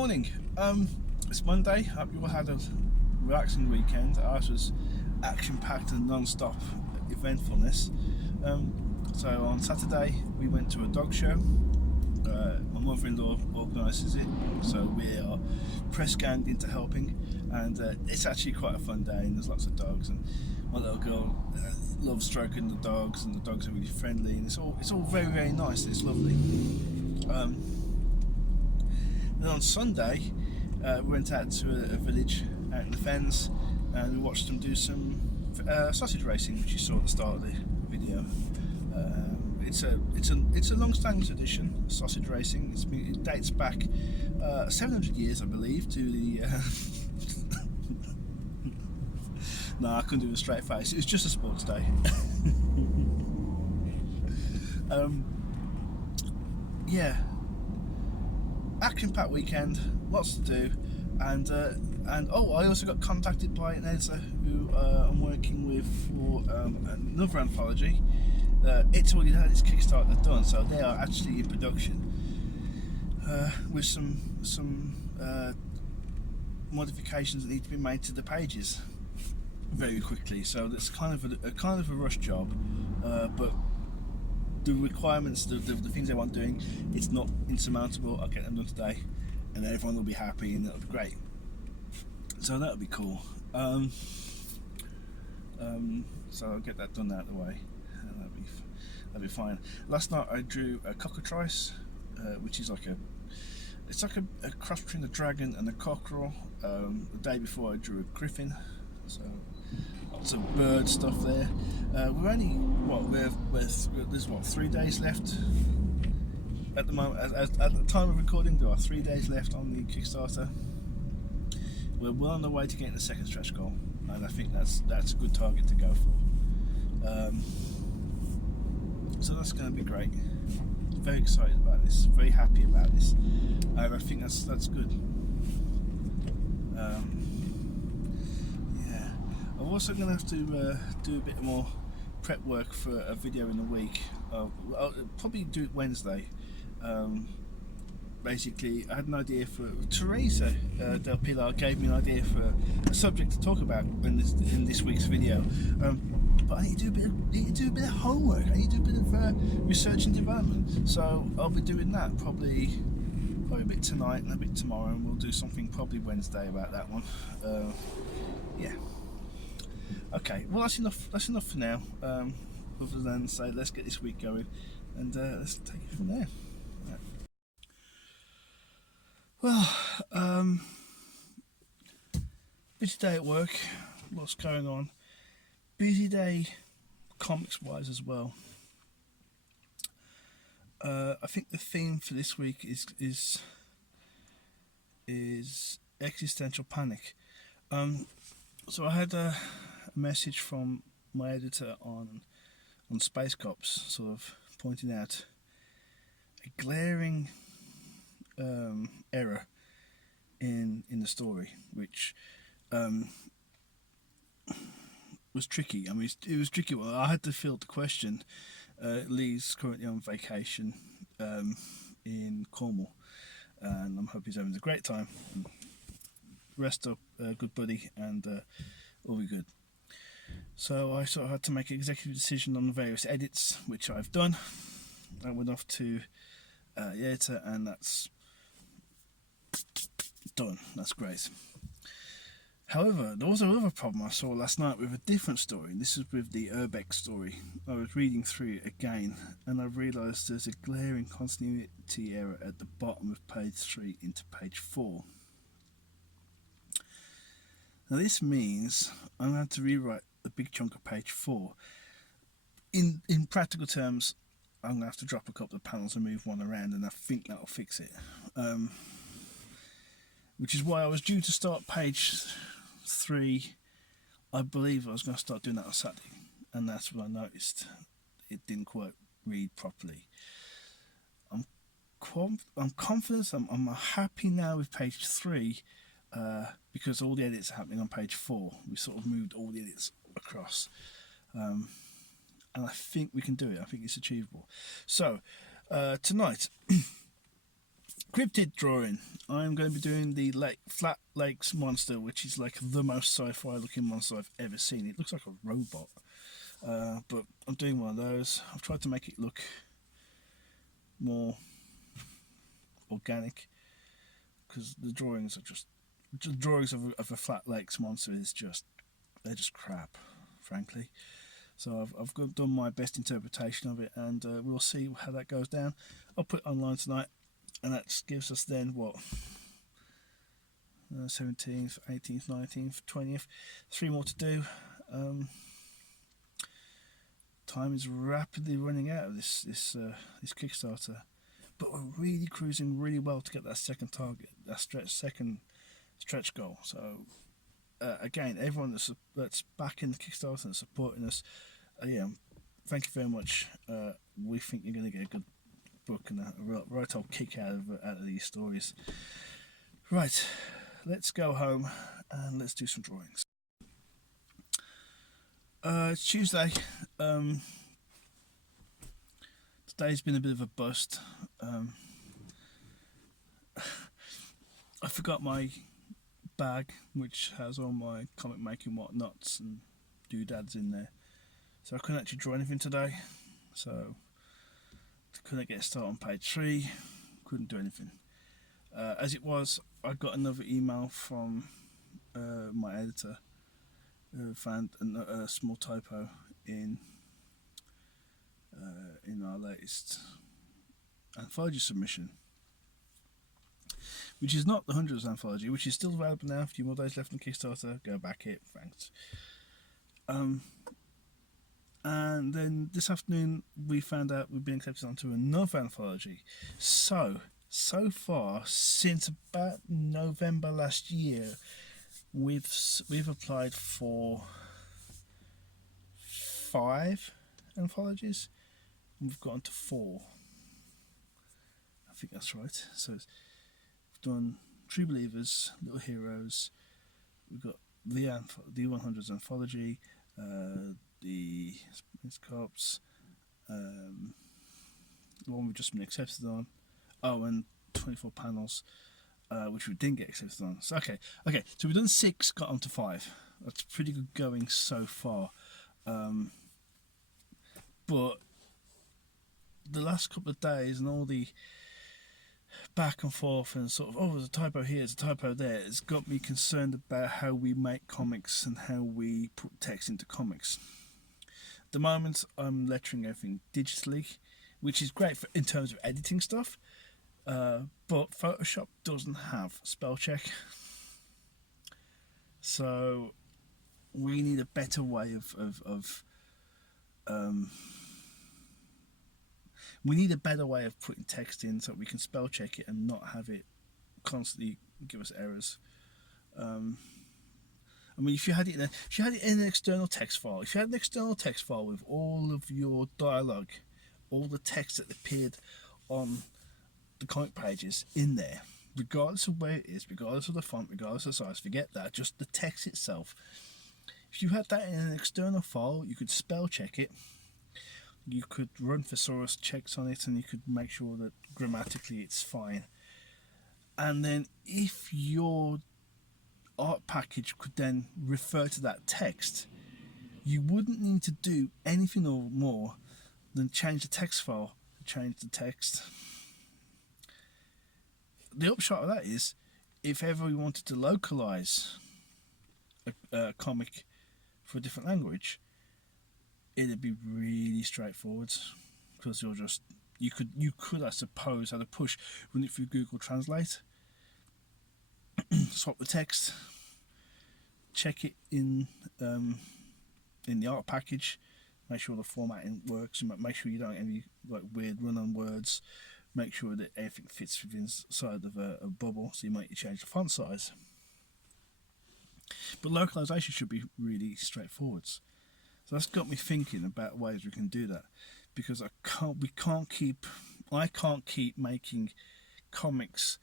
morning. It's Monday. Hope you all had a relaxing weekend. Ours was action-packed and non-stop eventfulness. So on Saturday we went to a dog show. My mother-in-law organises it, so we are press ganged into helping, and it's actually quite a fun day. And there's lots of dogs, and my little girl loves stroking the dogs, and the dogs are really friendly, and it's all very nice. It's lovely. Then on Sunday, we went out to a village out in the fens, and we watched them do some sausage racing, which you saw at the start of the video. It's a long-standing tradition, sausage racing. It dates back 700 years, I believe, to the. No, I couldn't do a straight face. It was just a sports day. Yeah. Action-packed weekend, lots to do, and oh, I also got contacted by Teressa, who I'm working with for another anthology. It's already had its Kickstarter done, so they are actually in production with some modifications that need to be made to the pages very quickly. So that's kind of a rush job, but the requirements, the things they want doing, it's not insurmountable. I'll get them done today, and everyone will be happy, and it'll be great. So that'll be cool. So I'll get that done out of the way, and that'll be fine. Last night I drew a cockatrice, which is like a cross between a dragon and a cockerel. The day before I drew a griffin, so lots of bird stuff there. We're only there's 3 days left at the moment. At the time of recording, there are 3 days left on the Kickstarter. We're well on the way to getting the second stretch goal, and I think that's a good target to go for. So that's going to be great. Very excited about this. Very happy about this. I think that's good. Yeah. I'm also going to have to do a bit more prep work for a video in a week. I'll probably do it Wednesday. Basically, I had an idea for Teressa del Pilar gave me an idea for a subject to talk about in this week's video. But I need to do a bit of homework. I need to do a bit of research and development. So I'll be doing that probably a bit tonight and a bit tomorrow, and we'll do something probably Wednesday about that one. Yeah. Okay. Well, that's enough. That's enough for now. Other than say, let's get this week going, and let's take it from there. Right. Well, busy day at work. Lots going on. Busy day, comics-wise as well. I think the theme for this week is existential panic. So I had a message from my editor on Space Cops, sort of pointing out a glaring error in the story, which was tricky. I mean, it was tricky. Well, I had to field the question. Lee's currently on vacation in Cornwall, and I'm hoping he's having a great time. Rest up, good buddy, and all be good. So I sort of had to make an executive decision on the various edits, which I've done. I went off to the editor, and that's done. That's great. However, there was another problem I saw last night with a different story. This is with the Urbex story. I was reading through it again, and I realised there's a glaring continuity error at the bottom of page 3 into page 4. Now this means I'm going to have to rewrite a big chunk of page 4. In practical terms, I'm going to have to drop a couple of panels and move one around, and I think that'll fix it. Which is why I was due to start page 3. I believe I was going to start doing that on Saturday, and that's when I noticed it didn't quite read properly. I'm confident. I'm happy now with page 3 because all the edits are happening on page 4. We sort of moved all the edits across, and I think we can do it. I think it's achievable. So tonight Cryptid drawing. I'm going to be doing the Flat Lakes monster, which is like the most sci-fi looking monster I've ever seen. It looks like a robot, but I'm doing one of those. I've tried to make it look more organic because the drawings are just drawings of a Flat Lakes monster is just they're just crap, frankly. So I've done my best interpretation of it, and we'll see how that goes down. I'll put it online tonight, and that gives us then what 17th, 18th, 19th, 20th, 3 more to do. Time is rapidly running out of this Kickstarter, but we're really cruising really well to get that second target, that second stretch goal. So again, everyone that's backing the Kickstarter and supporting us, yeah, thank you very much. We think you're going to get a good book and a right old kick out of these stories. Right, let's go home and let's do some drawings. It's Tuesday. Today's been a bit of a bust. I forgot my bag, which has all my comic making whatnots and doodads in there, so I couldn't actually draw anything today. So couldn't get a start on page 3. Couldn't do anything. As it was, I got another email from my editor who found a small typo in our latest anthology submission, which is not the 100th anthology, which is still available now. A few more days left on Kickstarter. Go back it, thanks. And then this afternoon we found out we've been accepted onto another anthology. So far, since about November last year, we've applied for 5 anthologies, and we've gotten to 4. I think that's right. So we've done True Believers, Little Heroes. We've got the 100s anthology, the Sprints Cops, the one we've just been accepted on. Oh, and 24 panels, which we didn't get accepted on. So okay. So we've done 6, got on to 5. That's pretty good going so far. But the last couple of days and all the back and forth and sort of, oh, there's a typo here, there's a typo there, it's got me concerned about how we make comics and how we put text into comics. At the moment, I'm lettering everything digitally, which is great in terms of editing stuff, but Photoshop doesn't have spell check. So we need a better way we need a better way of putting text in so we can spell check it and not have it constantly give us errors. I mean, if you had it in an external text file, if you had an external text file with all of your dialogue, all the text that appeared on the comic pages in there, regardless of where it is, regardless of the font, regardless of the size, forget that, just the text itself. If you had that in an external file, you could spell check it, you could run thesaurus checks on it, and you could make sure that grammatically it's fine. And then if your art package could then refer to that text, you wouldn't need to do anything or more than change the text file to change the text. The upshot of that is, if ever we wanted to localize a comic for a different language, it'd be really straightforward, because you could I suppose have a push, run it through Google Translate, swap the text, check it in the art package, make sure the formatting works, and make sure you don't have any like weird run-on words, make sure that everything fits within inside of a bubble, so you might change the font size. But localization should be really straightforward. So that's got me thinking about ways we can do that, because I can't keep making comics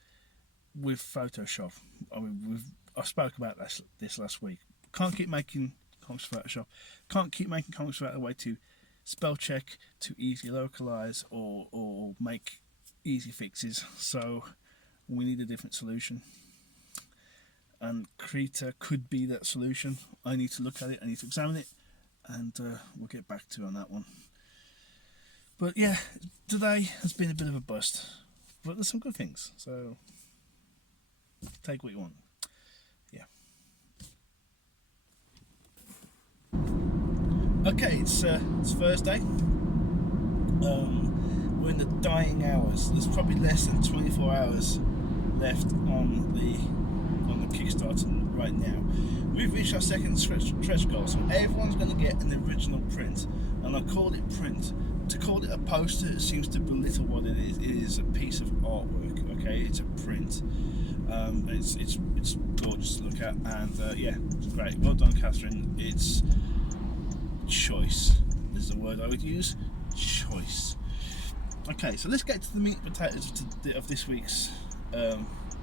with Photoshop. I mean, I spoke about this last week. Can't keep making comics with Photoshop. Can't keep making comics without a way to spell check, to easily localize, or make easy fixes. So we need a different solution. And Krita could be that solution. I need to look at it, I need to examine it, and we'll get back to you on that one. But yeah, today has been a bit of a bust, but there's some good things, so take what you want. Yeah. Okay, it's Thursday. We're in the dying hours. There's probably less than 24 hours left on the Kickstarter right now. We've reached our second stretch goal, so everyone's going to get an original print, and I called it print. To call it a poster, it seems to belittle what it is. It is a piece of artwork. Okay, it's a print. It's gorgeous to look at, and yeah, it's great. Well done, Catherine. It's choice. This is the word I would use. Choice. Okay, so let's get to the meat and potatoes of this week's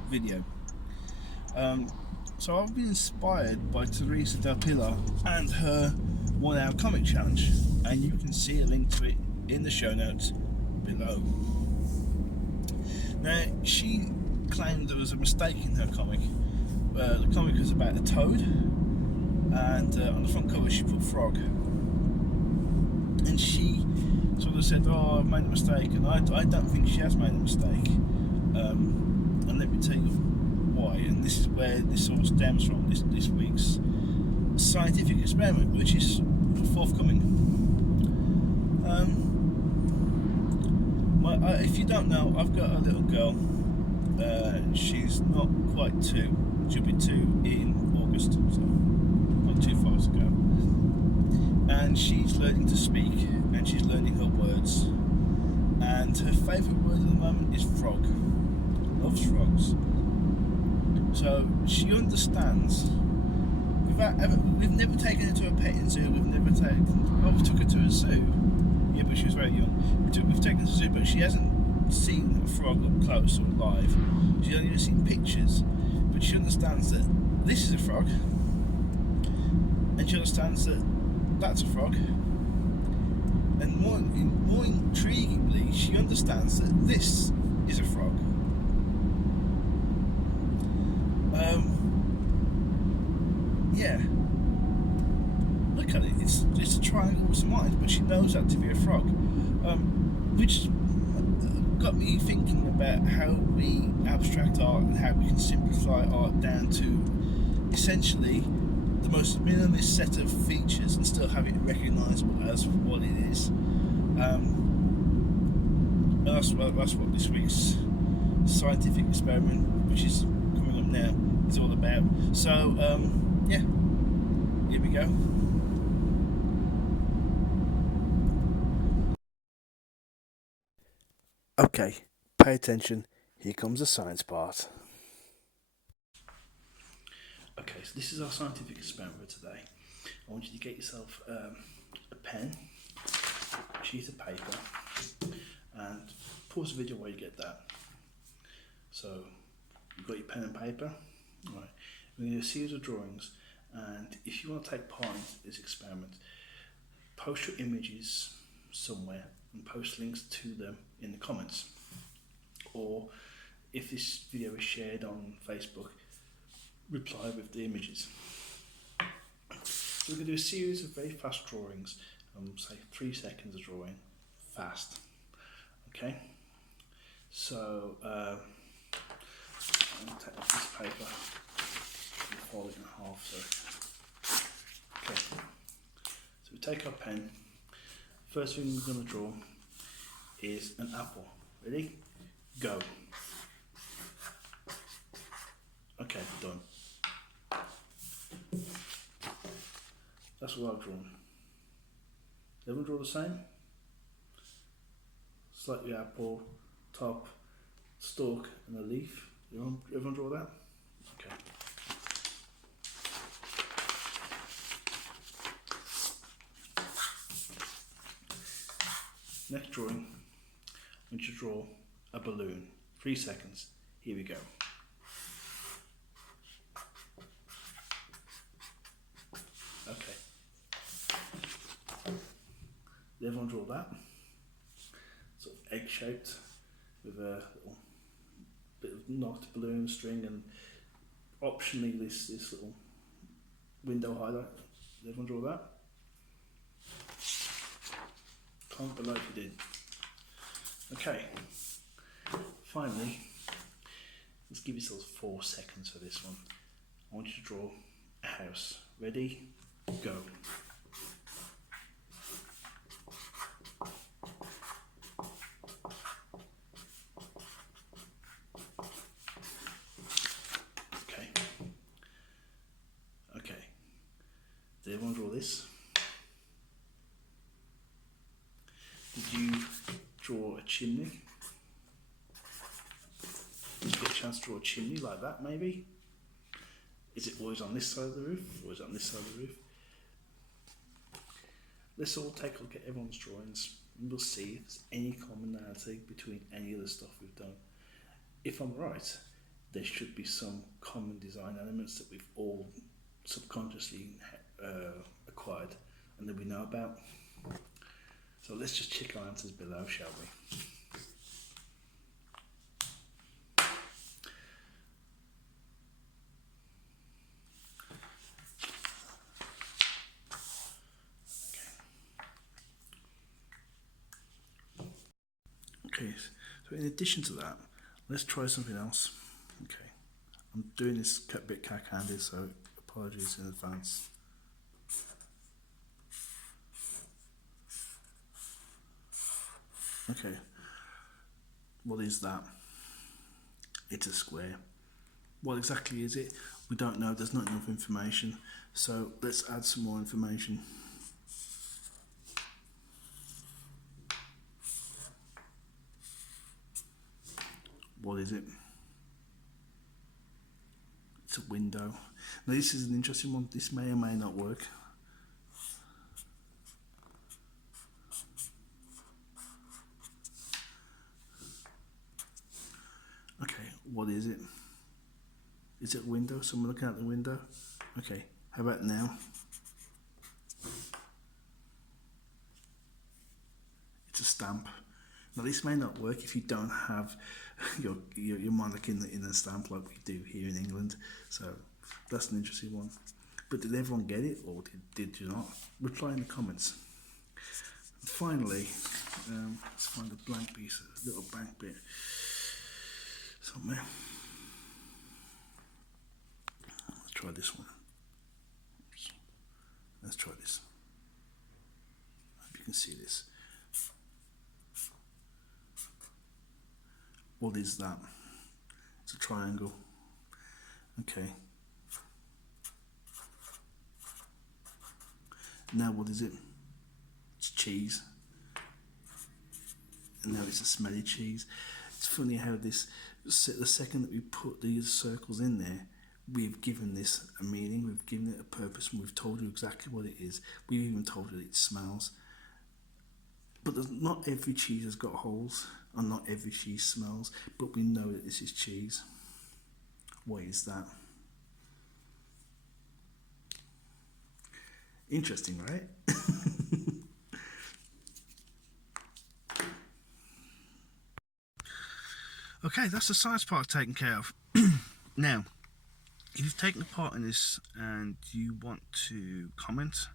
video. So I've been inspired by Teressa del Pilar and her 1 hour comic challenge, and you can see a link to it in the show notes below. Now, she claimed there was a mistake in her comic. The comic was about a toad, and on the front cover she put frog, and she sort of said, "Oh, I've made a mistake," and I don't think she has made a mistake, and let me tell you why. And this is where this all stems from, this week's scientific experiment, which is forthcoming. If you don't know, I've got a little girl. She's not quite 2. She'll be 2 in August, so not too far to go. And she's learning to speak, and she's learning her words. And her favourite word at the moment is frog. Loves frogs. So she understands. We've never taken her to a petting zoo. We took her to a zoo. Yeah, but she was very young. We've taken her to a zoo, but she hasn't seen a frog up close or live. She's only seen pictures. But she understands that this is a frog, and she understands that that's a frog. And more intriguingly, she understands that this is a frog. Yeah. Look at it. It's a triangle with some lines, but she knows that to be a frog, which got me thinking about how we abstract art and how we can simplify art down to essentially the most minimalist set of features and still have it recognisable as what it is. That's what this week's scientific experiment, which is coming up now, is all about. So yeah, here we go. Okay, pay attention. Here comes the science part. Okay, so this is our scientific experiment for today. I want you to get yourself a pen, a sheet of paper, and pause the video while you get that. So you've got your pen and paper. Right. We're going to do a series of drawings, and if you want to take part in this experiment, post your images somewhere and post links to them in the comments, or if this video is shared on Facebook, reply with the images. So we're going to do a series of very fast drawings, say 3 seconds of drawing, fast. Okay, so I'm going to take off this paper and fold it in half. So, okay, so we take our pen. First thing we're going to draw is an apple. Ready? Go. Okay, done. That's what I've drawn. Everyone draw the same? Slightly apple, top, stalk, and a leaf. Everyone draw that? Okay. Next drawing, I want you to draw a balloon. 3 seconds. Here we go. Okay. Did everyone draw that? Sort of egg-shaped with a little bit of knocked balloon string, and optionally this little window highlight. Did everyone draw that? Comment below if you did. Okay, finally, let's give yourselves 4 seconds for this one. I want you to draw a house. Ready? Go. Okay. Did everyone draw this? Did you draw a chimney? Did you get a chance to draw a chimney like that, maybe? Is it always on this side of the roof, or is it on this side of the roof? Let's all take a look at everyone's drawings, and we'll see if there's any commonality between any of the stuff we've done. If I'm right, there should be some common design elements that we've all subconsciously acquired and that we know about. So let's just check our answers below, shall we? Okay, so in addition to that, let's try something else. Okay, I'm doing this a bit cack-handed, so apologies in advance. Okay, what is that? It's a square. What exactly is it? We don't know, there's not enough information, so let's add some more information. What is it? It's a window. Now this is an interesting one. This may or may not work. Okay, what is it? Is it a window? Someone looking out the window? Okay, how about now? It's a stamp. Now this may not work if you don't have your monarch in the stamp like we do here in England. So that's an interesting one. But did everyone get it, or did you not? Reply in the comments. And finally, let's find a blank piece, a little blank bit somewhere. Let's try this one. Oops. Let's try this. Hope you can see this. What is that? It's a triangle. Okay. Now what is it? It's cheese. And now it's a smelly cheese. It's funny how this, the second that we put these circles in there, we've given this a meaning, we've given it a purpose, and we've told you exactly what it is. We've even told you it smells. But not every cheese has got holes, and not every cheese smells, but we know that this is cheese. What is that? Interesting, right? Okay, that's the science part taken care of. Now, if you've taken a part in this and you want to comment,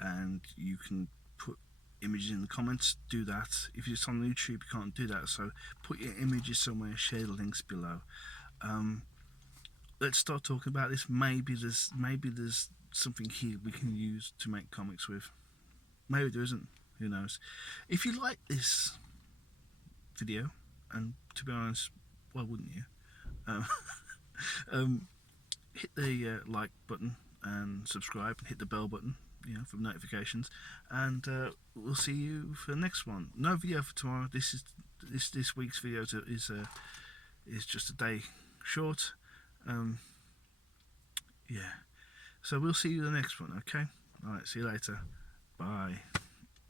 and you can put images in the comments, do that. If it's on YouTube, you can't do that, so put your images somewhere, share the links below. Let's start talking about this. Maybe there's something here we can use to make comics with. Maybe there isn't, who knows. If you like this video, and to be honest, why wouldn't you? Hit the like button and subscribe, and hit the bell button, for notifications, and we'll see you for the next one. No video for tomorrow. This week's video is just a day short. Yeah, so we'll see you the next one. Okay, all right, see you later. Bye.